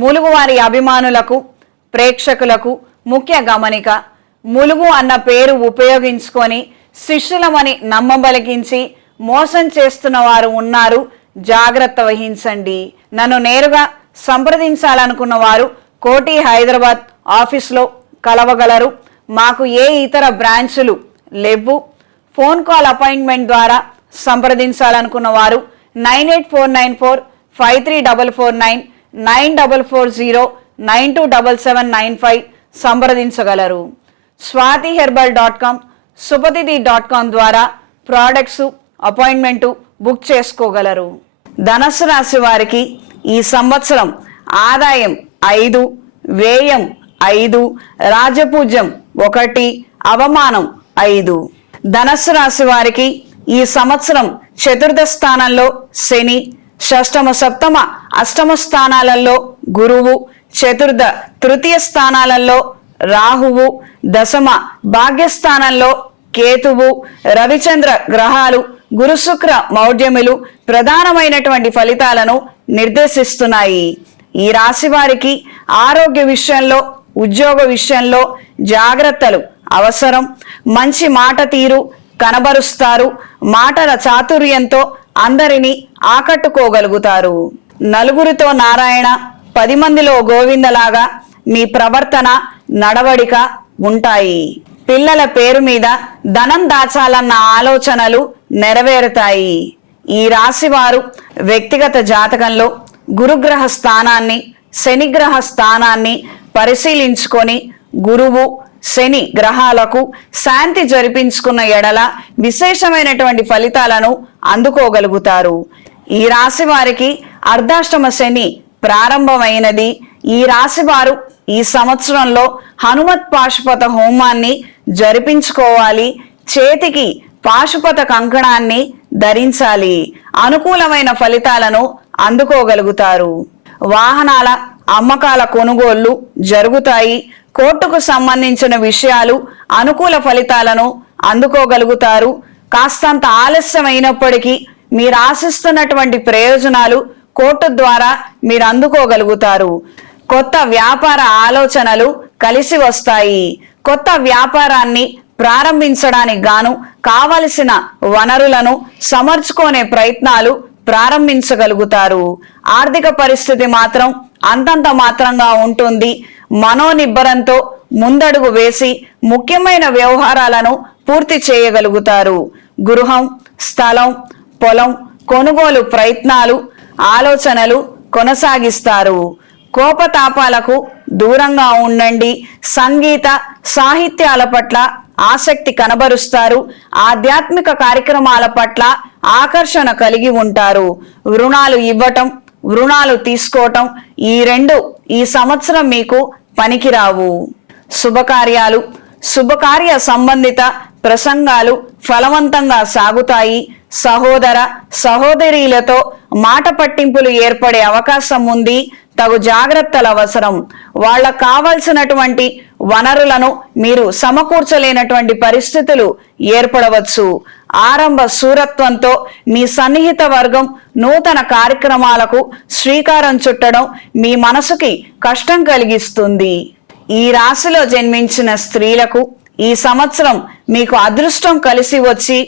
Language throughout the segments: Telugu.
ములుగు వారి అభిమానులకు ప్రేక్షకులకు ముఖ్య గమనిక. ములుగు అన్న పేరు ఉపయోగించుకొని శిష్యులమని నమ్మబలికించి మోసం చేస్తున్న వారు ఉన్నారు, జాగ్రత్త వహించండి. నన్ను నేరుగా సంప్రదించాలనుకున్న వారు కోటి హైదరాబాద్ ఆఫీస్లో కలవగలరు. మాకు ఏ ఇతర బ్రాంచులు లేవు. ఫోన్ కాల్ అపాయింట్మెంట్ ద్వారా సంప్రదించాలనుకున్న వారు 9849453449 9440927795 సంప్రదించగలరు. swatiherbal.com supatidhi.com ద్వారా ప్రోడక్ట్స్ అపాయింట్మెంటు బుక్ చేసుకోగలరు. ధనుస్సు రాశి వారికి ఈ సంవత్సరం ఆదాయం 5, వ్యయం 5, రాజపూజ్యం 1, అవమానం 5. ధనుస్సు రాశి వారికి ఈ సంవత్సరం చతుర్థ స్థానంలో శని, షష్టమ సప్తమ అష్టమ స్థానాలలో గురువు, చతుర్థ తృతీయ స్థానాలలో రాహువు, దశమ భాగ్యస్థానంలో కేతువు, రవిచంద్ర గ్రహాలు గురు శుక్ర మౌఢ్యములు ప్రధానమైనటువంటి ఫలితాలను నిర్దేశిస్తున్నాయి. ఈ రాశి వారికి ఆరోగ్య విషయంలో, ఉద్యోగ విషయంలో జాగ్రత్తలు అవసరం. మంచి మాట తీరు కనబరుస్తారు. మాటల చాతుర్యంతో అందరినీ ఆకట్టుకోగలుగుతారు. నలుగురితో నారాయణ, 10 మందిలో గోవిందలాగా మీ ప్రవర్తన, నడవడిక ఉంటాయి. పిల్లల పేరు మీద ధనం దాచాలన్న ఆలోచనలు నెరవేరుతాయి. ఈ రాశి వారు వ్యక్తిగత జాతకంలో గురుగ్రహ స్థానాన్ని, శనిగ్రహ స్థానాన్ని పరిశీలించుకొని గురువు, శని గ్రహాలకు శాంతి జరిపించుకున్న ఎడల విశేషమైనటువంటి ఫలితాలను అందుకోగలుగుతారు. ఈ రాశి వారికి అర్ధాష్టమ శని ప్రారంభమైనది. ఈ రాశి వారు ఈ సంవత్సరంలో హనుమత్ పాశుపత హోమాన్ని జరిపించుకోవాలి. చేతికి పాశుపత కంకణాన్ని ధరించాలి. అనుకూలమైన ఫలితాలను అందుకోగలుగుతారు. వాహనాల అమ్మకాల కొనుగోళ్లు జరుగుతాయి. కోర్టుకు సంబంధించిన విషయాలు అనుకూల ఫలితాలను అందుకోగలుగుతారు. కాస్తంత ఆలస్యమైనప్పటికీ మీరు ఆశిస్తున్నటువంటి ప్రయోజనాలు కోర్టు ద్వారా మీరు అందుకోగలుగుతారు. కొత్త వ్యాపార ఆలోచనలు కలిసి వస్తాయి. కొత్త వ్యాపారాన్ని ప్రారంభించడానికి గాను కావలసిన వనరులను సమర్చుకునే ప్రయత్నాలు ప్రారంభించగలుగుతారు. ఆర్థిక పరిస్థితి మాత్రం అంతంత మాత్రంగా ఉంటుంది. మనోనిబ్బరంతో ముందడుగు వేసి ముఖ్యమైన వ్యవహారాలను పూర్తి చేయగలుగుతారు. గృహం, స్థలం, పొలం కొనుగోలు ప్రయత్నాలు, ఆలోచనలు కొనసాగిస్తారు. కోపతాపాలకు దూరంగా ఉండండి. సంగీత సాహిత్యాల పట్ల ఆసక్తి కనబరుస్తారు. ఆధ్యాత్మిక కార్యక్రమాల పట్ల ఆకర్షణ కలిగి ఉంటారు. రుణాలు ఇవ్వటం, రుణాలు తీసుకోవటం ఈ రెండు ఈ సంవత్సరం మీకు పనికిరావు. శుభకార్యాలు, శుభకార్య సంబంధిత ప్రసంగాలు ఫలవంతంగా సాగుతాయి. సహోదర సహోదరీలతో మాట పట్టింపులు ఏర్పడే అవకాశం ఉంది. తగు జాగ్రత్తలు అవసరం. వాళ్ళకు కావలసినటువంటి వనరులను మీరు సమకూర్చలేనటువంటి పరిస్థితులు ఏర్పడవచ్చు. ఆరంభ శూరత్వంతో మీ సన్నిహిత వర్గం నూతన కార్యక్రమాలకు శ్రీకారం చుట్టడం మీ మనసుకి కష్టం కలిగిస్తుంది. ఈ రాశిలో జన్మించిన స్త్రీలకు ఈ సంవత్సరం మీకు అదృష్టం కలిసి వచ్చి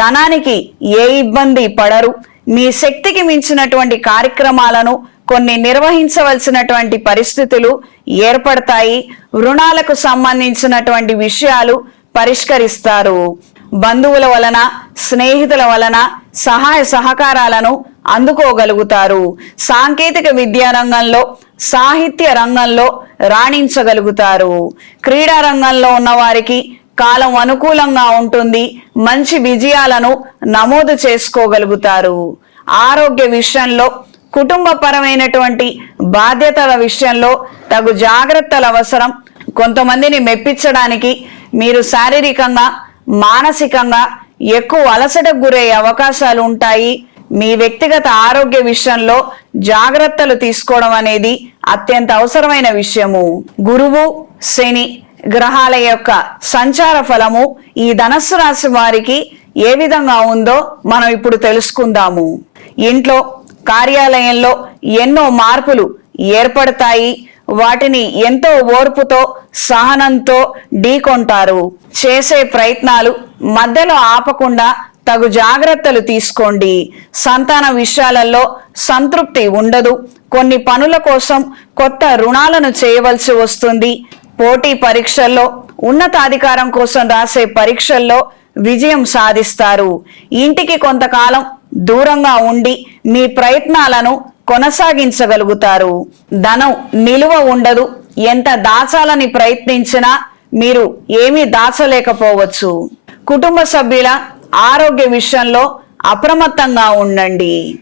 ధనానికి ఏ ఇబ్బంది పడరు. మీ శక్తికి మించినటువంటి కార్యక్రమాలను కొన్ని నిర్వహించవలసినటువంటి పరిస్థితులు ఏర్పడతాయి. రుణాలకు సంబంధించినటువంటి విషయాలు పరిష్కరిస్తారు. బంధువుల వలన, స్నేహితుల వలన సహాయ సహకారాలను అందుకోగలుగుతారు. సాంకేతిక విద్యా రంగంలో, సాహిత్య రంగంలో రాణించగలుగుతారు. క్రీడా రంగంలో ఉన్న వారికి కాలం అనుకూలంగా ఉంటుంది. మంచి విజయాలను నమోదు చేసుకోగలుగుతారు. ఆరోగ్య విషయంలో, కుటుంబపరమైనటువంటి బాధ్యతల విషయంలో తగు జాగ్రత్తలు అవసరం. కొంతమందిని మెప్పించడానికి మీరు శారీరకంగా, మానసికంగా ఎక్కువ అలసటకు గురయ్యే అవకాశాలు ఉంటాయి. మీ వ్యక్తిగత ఆరోగ్య విషయంలో జాగ్రత్తలు తీసుకోవడం అనేది అత్యంత అవసరమైన విషయము. గురువు, శని గ్రహాల యొక్క సంచార ఫలము ఈ ధనస్సు రాశి వారికి ఏ విధంగా ఉందో మనం ఇప్పుడు తెలుసుకుందాము. ఇంట్లో, కార్యాలయంలో ఎన్నో మార్పులు ఏర్పడతాయి. వాటిని ఎంతో ఓర్పుతో సహనంతో ఢీకొంటారు. చేసే ప్రయత్నాలు మధ్యలో ఆపకుండా తగు జాగ్రత్తలు తీసుకోండి. సంతాన విషయాలలో సంతృప్తి ఉండదు. కొన్ని పనుల కోసం కొత్త రుణాలను చేయవలసి వస్తుంది. పోటీ పరీక్షల్లో, ఉన్నతాధికారం కోసం రాసే పరీక్షల్లో విజయం సాధిస్తారు. ఇంటికి కొంతకాలం దూరంగా ఉండి మీ ప్రయత్నాలను కొనసాగించగలుగుతారు. ధనం నిలువ ఉండదు. ఎంత దాచాలని ప్రయత్నించినా మీరు ఏమీ దాచలేకపోవచ్చు. కుటుంబ సభ్యుల ఆరోగ్య విషయంలో అప్రమత్తంగా ఉండండి.